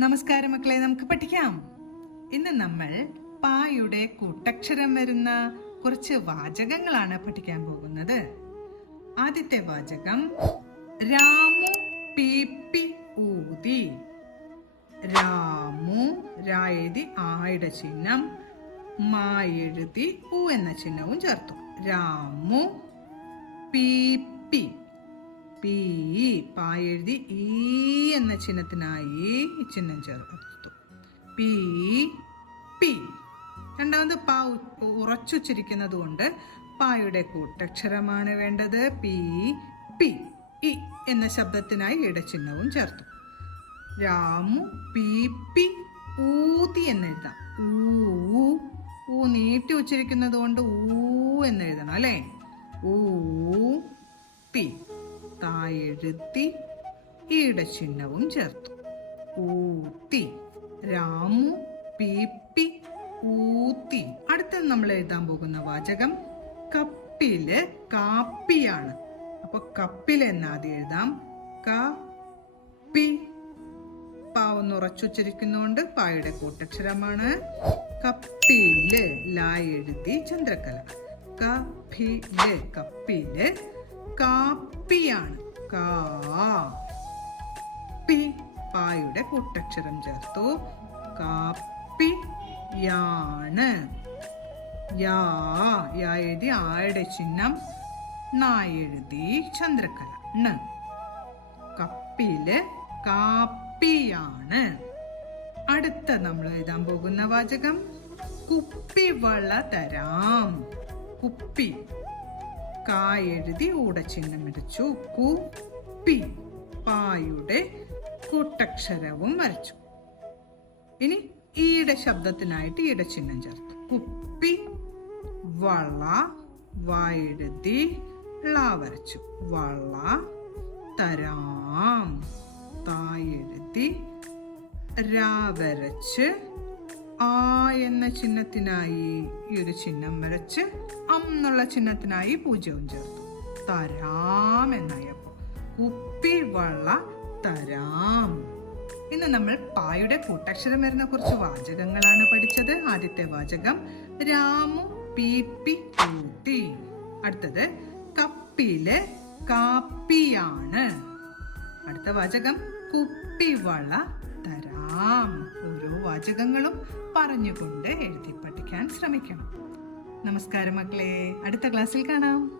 നമസ്കാരം മക്കളെ, നമുക്ക് പഠിക്കാം. ഇന്ന് നമ്മൾ പായുടെ കൂട്ടക്ഷരം വരുന്ന കുറച്ച് വാചകങ്ങളാണ് പഠിക്കാൻ പോകുന്നത്. ആദ്യത്തെ വാചകം രാമു പീപ്പി ഊതി. രാമു, രാ എഴുതി ആയുടെ ചിഹ്നം, മാ എഴുതി ഊ എന്ന ചിഹ്നവും ചേർത്തു. രാമു പീപ്പി, പീ പാ എഴുതി ഈ എന്ന ചിഹ്നത്തിനായി ചിഹ്നം ചേർത്തു. P P. രണ്ടാമത് പാ ഉറച്ചുച്ചരിക്കുന്നത് കൊണ്ട് പായുടെ കൂട്ടക്ഷരമാണ് വേണ്ടത്. P P. ഇ എന്ന ശബ്ദത്തിനായി ഇടച്ചിഹ്നവും ചേർത്തു. രാമു പീപ്പി ഊതി എന്നെഴുതാം. ഊ നീട്ടി ഉച്ചരിക്കുന്നത് കൊണ്ട് ഊ എന്നെഴുതണം അല്ലേ. ഊ തി. തായെഴുത്തി ഈയുടെ ചിഹ്നവും ചേർത്തു. ഊത്തി. രാമു പീപ്പി ഊത്തി. അടുത്തത് നമ്മൾ എഴുതാൻ പോകുന്ന വാചകം കപ്പില് കാപ്പിയാണ്. അപ്പൊ കപ്പില് എന്നാദ്യം എഴുതാം. കപ്പി. പാവൊന്ന് ഉറച്ചുച്ചരിക്കുന്നതുകൊണ്ട് പായുടെ കൂട്ടക്ഷരമാണ്. കപ്പില്, ലാ എഴുതി ചന്ദ്രക്കല. കപ്പില്, കപ്പില് കാപ്പിയാണ്. കാപ്പി, പായുടെ കൂട്ടക്ഷരം ചേർത്തു. കാപ്പിയാണ്. യാ എഴുതി ആയുടെ ചിഹ്നം, നാ എഴുതി ചന്ദ്രക്കല. ണ്. കപ്പില് കാപ്പിയാണ്. അടുത്ത നമ്മൾ എഴുതാൻ പോകുന്ന വാചകം കുപ്പിവള തരാം. കുപ്പി, കാ എഴുതി ഊടച്ചിഹ്നം ഇടിച്ചു. കുപ്പി, പായുടെ കൂട്ടക്ഷരവും വരച്ചു. ഇനി ഈയുടെ ശബ്ദത്തിനായിട്ട് ഈയുടെ ചിഹ്നം ചേർത്തു. കുപ്പി വള, വാ എഴുതി ള വരച്ചു. വള തരാം, താ എഴുതി രാ വരച്ച് ആ എന്ന ചിഹ്നത്തിനായി ഈ ഒരു ചിഹ്നം വരച്ച് എന്നുള്ള ചിഹ്നത്തിനായി പൂജ്യവും ചേർത്തു. തരാം എന്നായപ്പോ കുപ്പിവള തരാം. ഇന്ന് നമ്മൾ പായുടെ കൂട്ടക്ഷരം വരുന്ന കുറച്ച് വാചകങ്ങളാണ് പഠിച്ചത്. ആദ്യത്തെ വാചകം രാമു പീപ്പി ഊത്തി. അടുത്തത് കപ്പില് കാപ്പിയാണ്. അടുത്ത വാചകം കുപ്പിവള തരാം. ഓരോ വാചകങ്ങളും പറഞ്ഞുകൊണ്ട് എഴുതി പഠിക്കാൻ ശ്രമിക്കണം. നമസ്കാരം മക്കളെ, അടുത്ത ക്ലാസ്സിൽ കാണാം.